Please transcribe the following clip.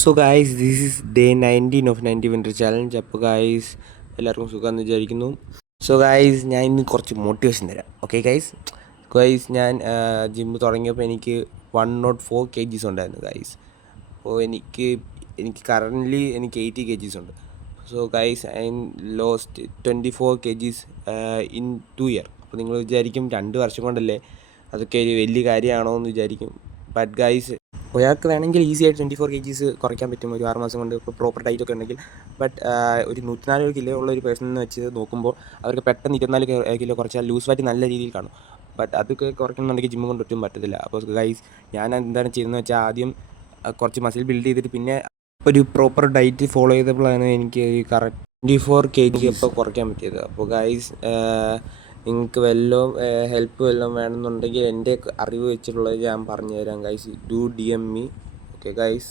So guys this is day 19 of 90 winter challenge. അപ്പോൾ guys എല്ലാവർക്കും സുഖമെന്ന് വിചാരിക്കുന്നു. സോ ഗായ്സ് ഞാൻ ഇന്ന് കുറച്ച് മോട്ടിവേഷൻ തരാം. Okay guys. ഞാൻ ജിമ്മ് തുടങ്ങിയപ്പോൾ എനിക്ക് 104 kgs ഉണ്ടായിരുന്നു ഗായ്സ്. അപ്പോൾ എനിക്ക് കറൻ്റ്ലി 80 kgs ഉണ്ട്. So guys I lost 24 kgs in 2 year. അപ്പോൾ നിങ്ങൾ വിചാരിക്കും 2 വർഷം കൊണ്ടല്ലേ, അതൊക്കെ ഒരു വലിയ കാര്യമാണോ എന്ന് വിചാരിക്കും. ബട്ട് ഗായ്സ്, ഒരാൾക്ക് വേണമെങ്കിൽ ഈസി ആയിട്ട് 24 kgs കുറയ്ക്കാൻ പറ്റും ഒരു 6 മാസം കൊണ്ട്, ഇപ്പോൾ പ്രോപ്പർ ഡയറ്റൊക്കെ ഉണ്ടെങ്കിൽ. ബട്ട് ഒരു 140 കിലോ ഉള്ള ഒരു പേഴ്സൺ എന്ന് വെച്ച് നോക്കുമ്പോൾ അവർക്ക് പെട്ടെന്ന് 24 കിലോ കുറച്ചാൽ ലൂസ് ഫാറ്റ് നല്ല രീതിയിൽ കാണും. ബട്ട് അതൊക്കെ കുറയ്ക്കണമെന്നുണ്ടെങ്കിൽ ജിമ്മ് കൊണ്ട് ഒട്ടും പറ്റത്തില്ല. അപ്പോൾ ഗൈസ് ഞാൻ എന്താണ് ചെയ്യുന്നത് വെച്ചാൽ, ആദ്യം കുറച്ച് മസിൽ ബിൽഡ് ചെയ്തിട്ട് പിന്നെ ഒരു പ്രോപ്പർ ഡയറ്റ് ഫോളോ ചെയ്തപ്പോഴാണ് എനിക്ക് കറക്റ്റ് 24 kg അപ്പോൾ കുറയ്ക്കാൻ പറ്റിയത്. അപ്പോൾ ഗൈസ് നിങ്ങൾക്ക് വല്ലതും ഹെൽപ്പ് വല്ലതും വേണമെന്നുണ്ടെങ്കിൽ എൻ്റെ അറിവ് വെച്ചിട്ടുള്ളത് ഞാൻ പറഞ്ഞു തരാം guys. Do DM me. Okay guys.